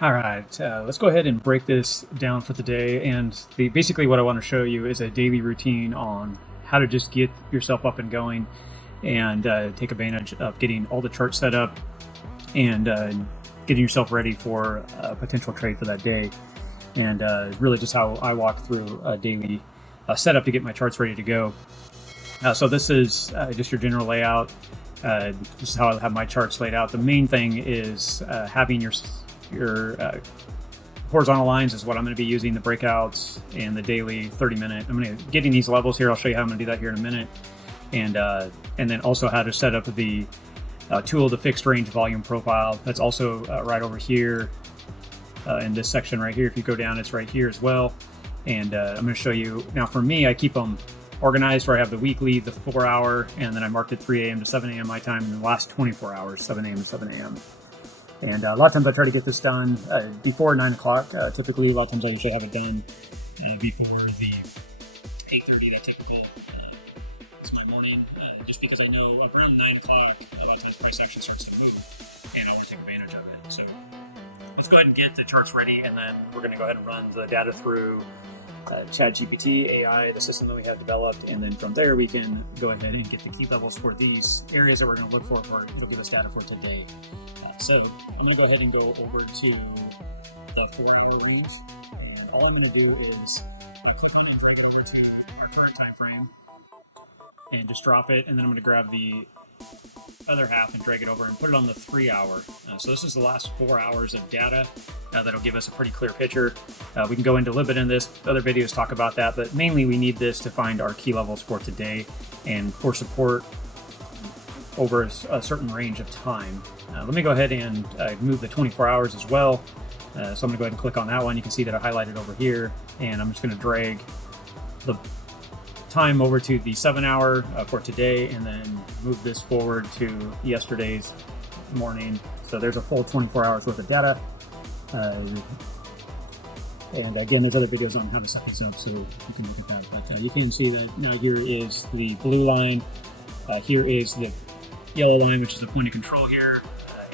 All right, let's go ahead and break this down for today. And basically what I want to show you is a daily routine on how to just get yourself up and going and take advantage of getting all the charts set up and getting yourself ready for a potential trade for that day. And really just how I walk through a daily setup to get my charts ready to go. So this is just your general layout. This is how I have my charts laid out. The main thing is having your horizontal lines is what I'm going to be using, the breakouts and the daily 30-minute. I'm going to getting these levels here. I'll show you how I'm going to do that here in a minute, and then also how to set up the tool, the fixed range volume profile. That's also right over here in this section right here. If you go down, it's right here as well. And I'm going to show you now. For me, I keep them organized where I have the weekly, the 4 hour, and then I marked it 3 a.m. to 7 a.m. my time, and the last 24 hours, 7 a.m. to 7 a.m. And a lot of times I try to get this done before 9 o'clock. Typically, a lot of times I usually have it done before the 8:30, that typical is my morning, just because I know around 9 o'clock, a lot of times price action starts to move, and I want to take advantage of it. So let's go ahead and get the charts ready, and then we're going to go ahead and run the data through ChatGPT AI, the system that we have developed, and then from there we can go ahead and get the key levels for these areas that we're going to look for it'll give us data for today. So I'm going to go ahead and go over to the 4 hour range, and all I'm going to do is I'm going to click on and drag it over to our current time frame and just drop it, and then I'm going to grab the other half and drag it over and put it on the 3 hour. So this is the last 4 hours of data that'll give us a pretty clear picture. We can go into a little bit in this, other videos talk about that, but mainly we need this to find our key levels for today and for support over a certain range of time. Let me go ahead and move the 24 hours as well. So I'm going to go ahead and click on that one. You can see that I highlighted over here, and I'm just going to drag the time over to the 7 hour for today, and then move this forward to yesterday's morning. So there's a full 24 hours worth of data. And again, there's other videos on how to set this up, so you can look at that. But you can see that now here is the blue line. Here is the yellow line, which is the point of control here.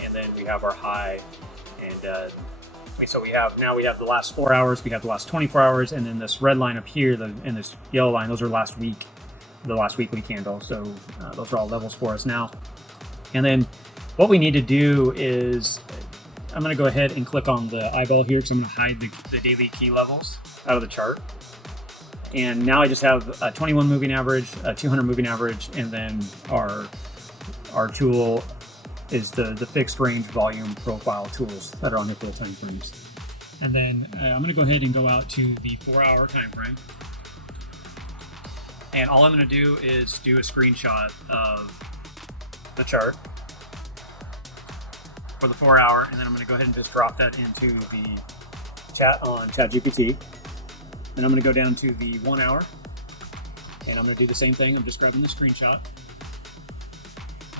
And then we have our high. And so we have the last 4 hours, we have the last 24 hours, and then this red line up here, and this yellow line, those are the last weekly candle. So those are all levels for us now. And then what we need to do is, I'm going to go ahead and click on the eyeball here, because I'm going to hide the daily key levels out of the chart. And now I just have a 21 moving average, a 200 moving average, and then our tool is the fixed range volume profile tools that are on the full time frames. And then I'm going to go ahead and go out to the 4 hour time frame. And all I'm going to do is do a screenshot of the chart for the 4 hour, and then I'm going to go ahead and just drop that into the chat on ChatGPT. Then I'm going to go down to the 1 hour, and I'm going to do the same thing. I'm just grabbing the screenshot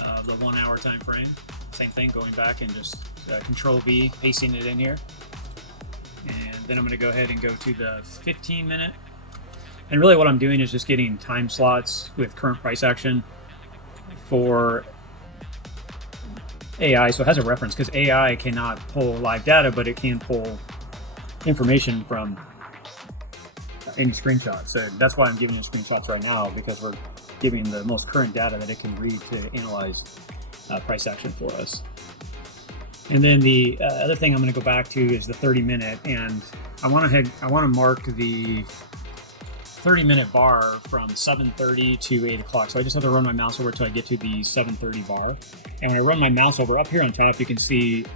of the 1 hour time frame. Same thing, going back and just Control V, pasting it in here. And then I'm going to go ahead and go to the 15 minute. And really what I'm doing is just getting time slots with current price action for AI. So it has a reference, because AI cannot pull live data, but it can pull information from any screenshots. So that's why I'm giving you screenshots right now, because we're giving the most current data that it can read to analyze price action for us. And then the other thing I'm going to go back to is the 30-minute, and I want to mark the 30-minute bar from 7:30 to 8 o'clock. So I just have to run my mouse over till I get to the 7:30 bar. And when I run my mouse over, up here on top, you can see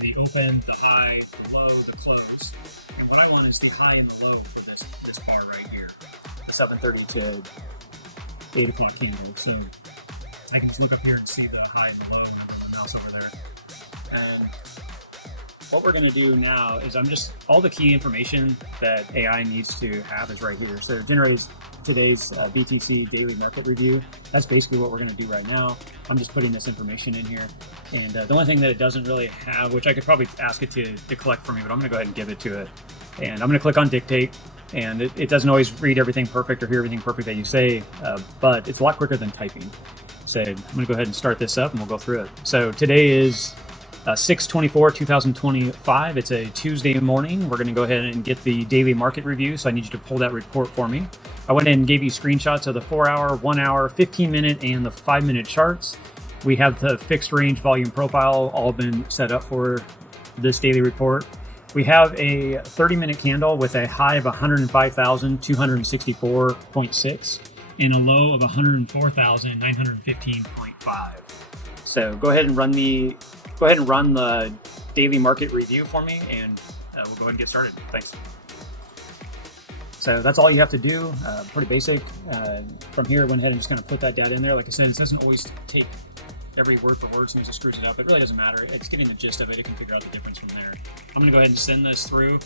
the open, the high, the low, the close. And what I want is the high and the low for this bar right here, 7:30 to 8 o'clock candle. So I can just look up here and see the high and the low with the mouse over there. And what we're going to do now is all the key information that AI needs to have is right here. So it generates today's BTC daily market review. That's basically what we're going to do right now. I'm just putting this information in here. And the only thing that it doesn't really have, which I could probably ask it to collect for me, but I'm going to go ahead and give it to it. And I'm going to click on dictate. And it doesn't always read everything perfect or hear everything perfect that you say, but it's a lot quicker than typing. So I'm going to go ahead and start this up, and we'll go through it. So today is 6/24/2025. It's a Tuesday morning. We're going to go ahead and get the daily market review. So I need you to pull that report for me. I went in and gave you screenshots of the 4-hour, 1-hour, 15-minute, and the 5-minute charts. We have the fixed range volume profile all been set up for this daily report. We have a 30-minute candle with a high of 105,264.6 and a low of 104,915.5. So go ahead and run the daily market review for me, and we'll go ahead and get started. Thanks. So that's all you have to do. Pretty basic. From here, I went ahead and just kind of put that data in there. Like I said, it doesn't always take every word for word, sometimes it screws it up. It really doesn't matter. It's getting the gist of it. It can figure out the difference from there. I'm going to go ahead and send this through,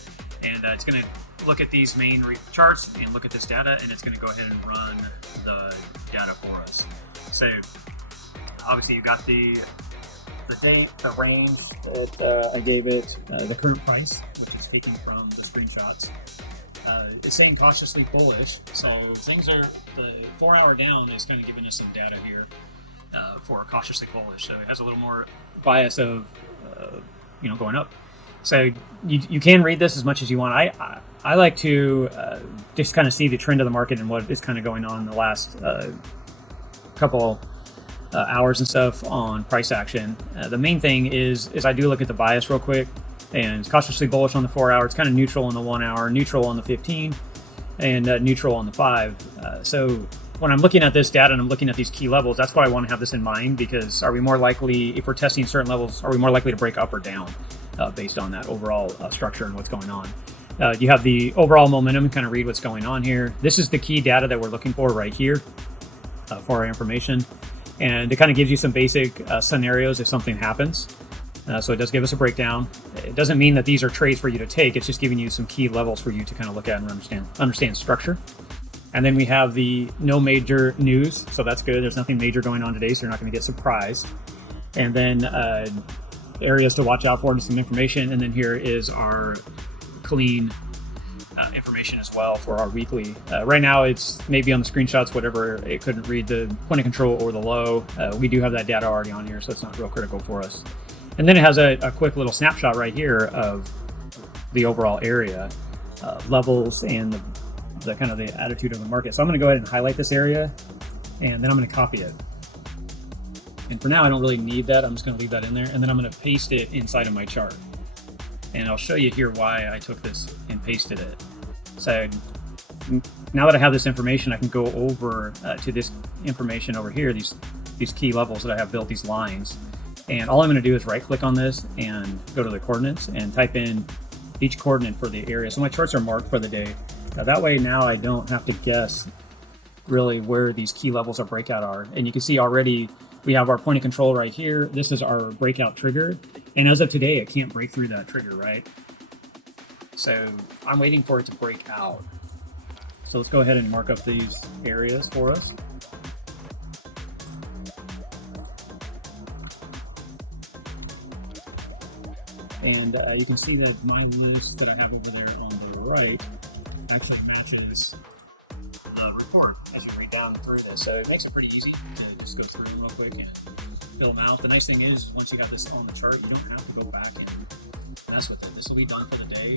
and it's going to look at these main charts and look at this data, and it's going to go ahead and run the data for us. So obviously you got the date, the range that I gave it, the current price, which is taken from the screenshots. It's saying cautiously bullish, so things are, the 4-hour down is kind of giving us some data here for cautiously bullish. So it has a little more bias of going up. So you can read this as much as you want. I like to just kind of see the trend of the market and what is kind of going on in the last couple hours and stuff on price action. The main thing is I do look at the bias real quick, and it's cautiously bullish on the 4-hour. It's kind of neutral on the 1-hour, neutral on the 15, and neutral on the 5. So when I'm looking at this data and I'm looking at these key levels, that's why I want to have this in mind, because are we more likely, if we're testing certain levels, are we more likely to break up or down based on that overall structure and what's going on? You have the overall momentum, kind of read what's going on here. This is the key data that we're looking for right here for our information. And it kind of gives you some basic scenarios if something happens. So it does give us a breakdown. It doesn't mean that these are trades for you to take. It's just giving you some key levels for you to kind of look at and understand structure. And then we have the no major news. So that's good. There's nothing major going on today, so you're not going to get surprised. And then areas to watch out for, just some information. And then here is our clean information as well for our weekly. Right now it's maybe on the screenshots, whatever, it couldn't read the point of control or the low. We do have that data already on here, so it's not real critical for us. And then it has a quick little snapshot right here of the overall area, levels, and the kind of the attitude of the market. So I'm going to go ahead and highlight this area, and then I'm going to copy it. And for now, I don't really need that. I'm just going to leave that in there, and then I'm going to paste it inside of my chart. And I'll show you here why I took this and pasted it. So now that I have this information, I can go over to this information over here, these key levels that I have built, these lines. And all I'm going to do is right click on this and go to the coordinates and type in each coordinate for the area. So my charts are marked for the day. That way now I don't have to guess really where these key levels of breakout are. And you can see already we have our point of control right here. This is our breakout trigger. And as of today, it can't break through that trigger, right? So I'm waiting for it to break out. So let's go ahead and mark up these areas for us. And you can see that my list that I have over there on the right actually matches the report as you read down through this. So it makes it pretty easy to just go through them real quick and fill them out. The nice thing is, once you have this on the chart, you don't have to go back and mess with it. This will be done for the day.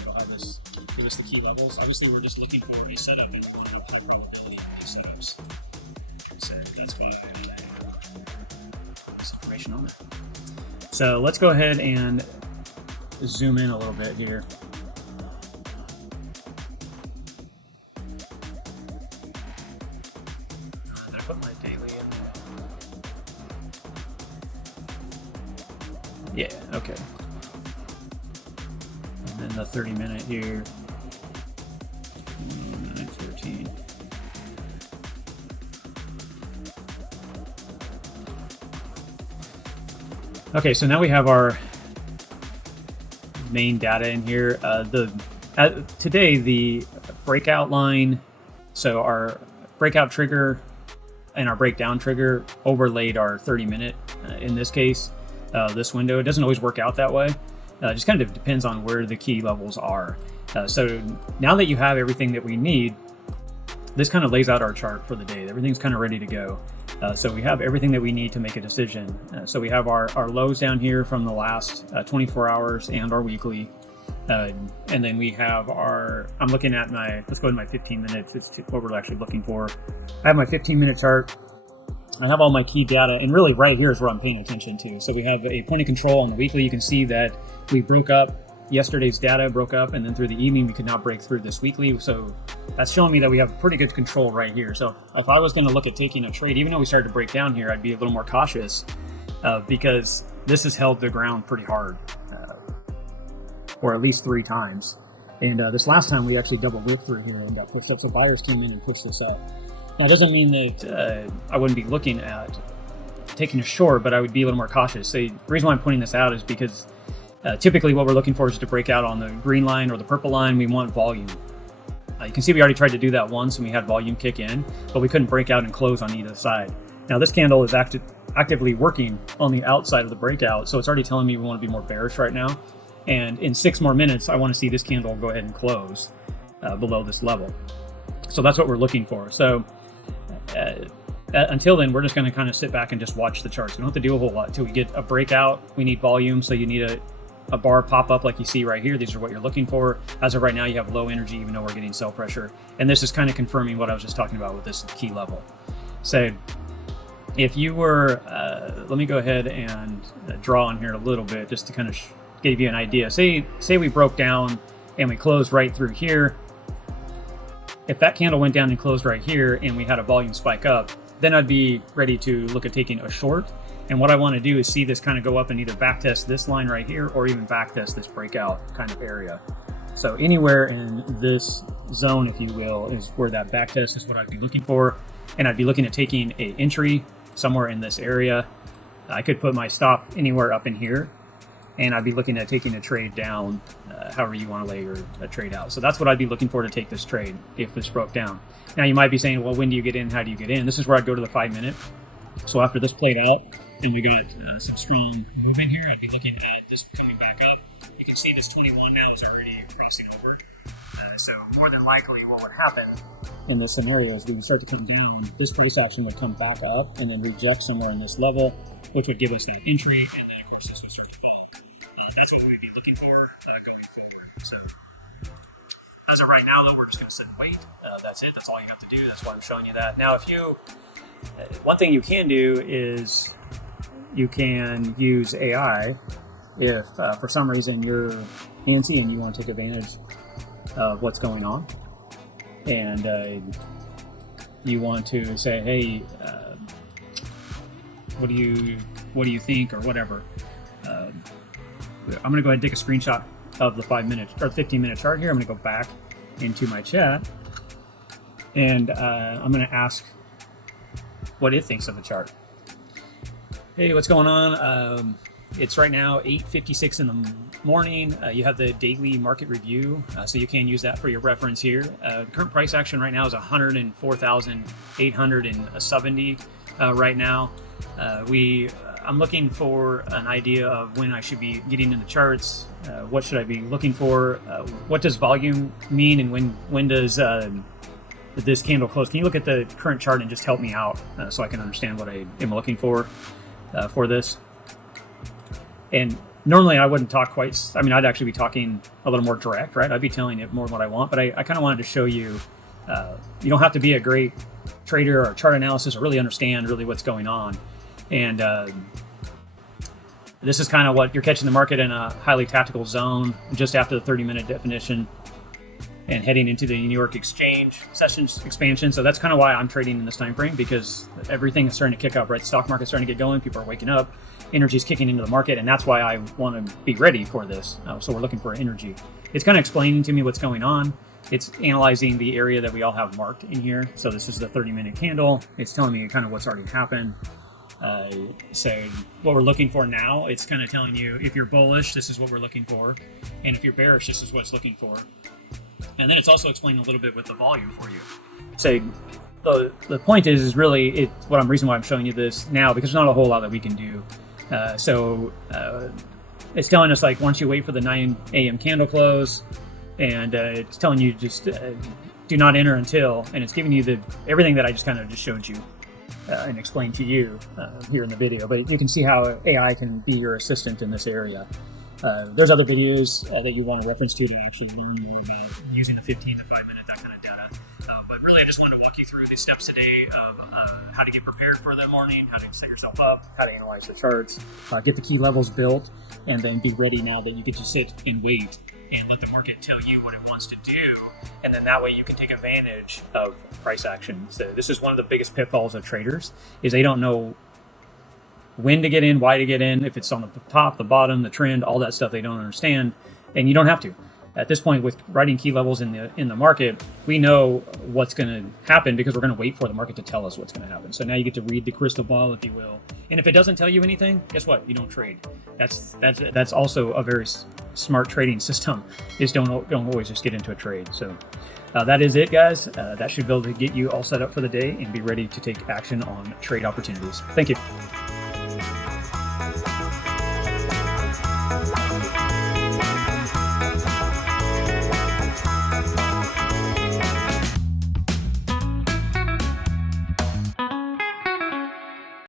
It'll have this, give us the key levels. Obviously, we're just looking for a setup, and we want to have high probability of these setups. So that's why I have this information on it. So let's go ahead and zoom in a little bit here. I'm gonna put my daily in there. Yeah, okay. And then the 30-minute here. 9:14. Okay, so now we have our main data in here. Today, the breakout line, so our breakout trigger and our breakdown trigger overlaid our 30-minute in this case, this window. It doesn't always work out that way. Just kind of depends on where the key levels are. So now that you have everything that we need, this kind of lays out our chart for the day. Everything's kind of ready to go. So we have everything that we need to make a decision. So we have our lows down here from the last 24 hours and our weekly. And then we have I'm looking at let's go to my 15 minutes. It's what we're actually looking for. I have my 15-minute chart. I have all my key data, and really right here is where I'm paying attention to. So we have a point of control on the weekly. You can see that we broke up yesterday's data, and then through the evening we could not break through this weekly. So that's showing me that we have pretty good control right here. So if I was going to look at taking a trade, even though we started to break down here, I'd be a little more cautious because this has held the ground pretty hard, or at least 3 times. And this last time we actually double wick through here and got pushed up. So buyers came in and pushed this up. Now, it doesn't mean that I wouldn't be looking at taking a short, but I would be a little more cautious. So the reason why I'm pointing this out is because typically what we're looking for is to break out on the green line or the purple line. We want volume. You can see we already tried to do that once and we had volume kick in, but we couldn't break out and close on either side. Now this candle is actively working on the outside of the breakout, so it's already telling me we want to be more bearish right now. And in 6 more minutes, I want to see this candle go ahead and close below this level. So that's what we're looking for. So until then, we're just going to kind of sit back and just watch the charts. We don't have to do a whole lot until we get a breakout. We need volume, so you need a bar pop up like you see right here. These are what you're looking for. As of right now, you have low energy, even though we're getting sell pressure. And this is kind of confirming what I was just talking about with this key level. So if you were, let me go ahead and draw on here a little bit just to kind of give you an idea. Say we broke down and we closed right through here. If that candle went down and closed right here and we had a volume spike up, then I'd be ready to look at taking a short. And what I want to do is see this kind of go up and either backtest this line right here or even backtest this breakout kind of area. So anywhere in this zone, if you will, is where that backtest is what I'd be looking for. And I'd be looking at taking an entry somewhere in this area. I could put my stop anywhere up in here. And I'd be looking at taking a trade down, however you want to lay your trade out. So that's what I'd be looking for to take this trade if this broke down. Now you might be saying, well, when do you get in? How do you get in? This is where I'd go to the 5 minute. So after this played out and we got some strong movement here, I'd be looking at this coming back up. You can see this 21 now is already crossing over. So more than likely what would happen in this scenario is we would start to come down, this price action would come back up and then reject somewhere in this level, which would give us that entry, and then of course this would start to fall. That's what we'd be looking for going forward. So as of right now though, we're just going to sit and wait. That's it. That's all you have to do. That's why I'm showing you that. Now one thing you can do is you can use AI if for some reason you're antsy and you want to take advantage of what's going on, and you want to say, hey, what do you think, or whatever. I'm going to go ahead and take a screenshot of the 5 minute or 15 minute chart here. I'm going to go back into my chat and I'm going to ask what it thinks of the chart. Hey, what's going on? It's right now 8:56 in the morning. You have the daily market review, so you can use that for your reference here. Current price action right now is 104,870 right now. I'm looking for an idea of when I should be getting in the charts. What should I be looking for? What does volume mean, and when does this candle close? Can you look at the current chart and just help me out so I can understand what I am looking for this? And normally I wouldn't talk I'd actually be talking a little more direct, right? I'd be telling it more what I want, but I kind of wanted to show you, you don't have to be a great trader or chart analysis or really understand really what's going on. And this is kind of what you're catching the market in a highly tactical zone just after the 30-minute definition and heading into the New York exchange sessions expansion. So that's kind of why I'm trading in this time frame, because everything is starting to kick up, right? The stock market's starting to get going. People are waking up. Energy is kicking into the market, and that's why I want to be ready for this. So we're looking for energy. It's kind of explaining to me what's going on. It's analyzing the area that we all have marked in here. So this is the 30-minute candle. It's telling me kind of what's already happened. So what we're looking for now, it's kind of telling you if you're bullish, this is what we're looking for. And if you're bearish, this is what it's looking for. And then it's also explaining a little bit with the volume for you. So the point is really reason why I'm showing you this now, because there's not a whole lot that we can do. It's telling us, like, once you wait for the 9 a.m. candle close, and it's telling you just do not enter until, and it's giving you everything that I just kind of just showed you and explain to you here in the video. But you can see how AI can be your assistant in this area. There's other videos that you want to reference to actually learn more about using the 15 to 5 minute, that kind of data. But really, I just wanted to walk you through the steps today of how to get prepared for that morning, how to set yourself up, how to analyze the charts, get the key levels built, and then be ready now that you get to sit and wait and let the market tell you what it wants to do. And then that way you can take advantage of price action. So this is one of the biggest pitfalls of traders, is they don't know when to get in, why to get in, if it's on the top, the bottom, the trend, all that stuff they don't understand, and you don't have to. At this point, with writing key levels in the market, we know what's going to happen because we're going to wait for the market to tell us what's going to happen. So now you get to read the crystal ball, if you will. And if it doesn't tell you anything, guess what? You don't trade. That's also a very smart trading system. Is don't always just get into a trade. So that is it, guys. That should be able to get you all set up for the day and be ready to take action on trade opportunities. Thank you.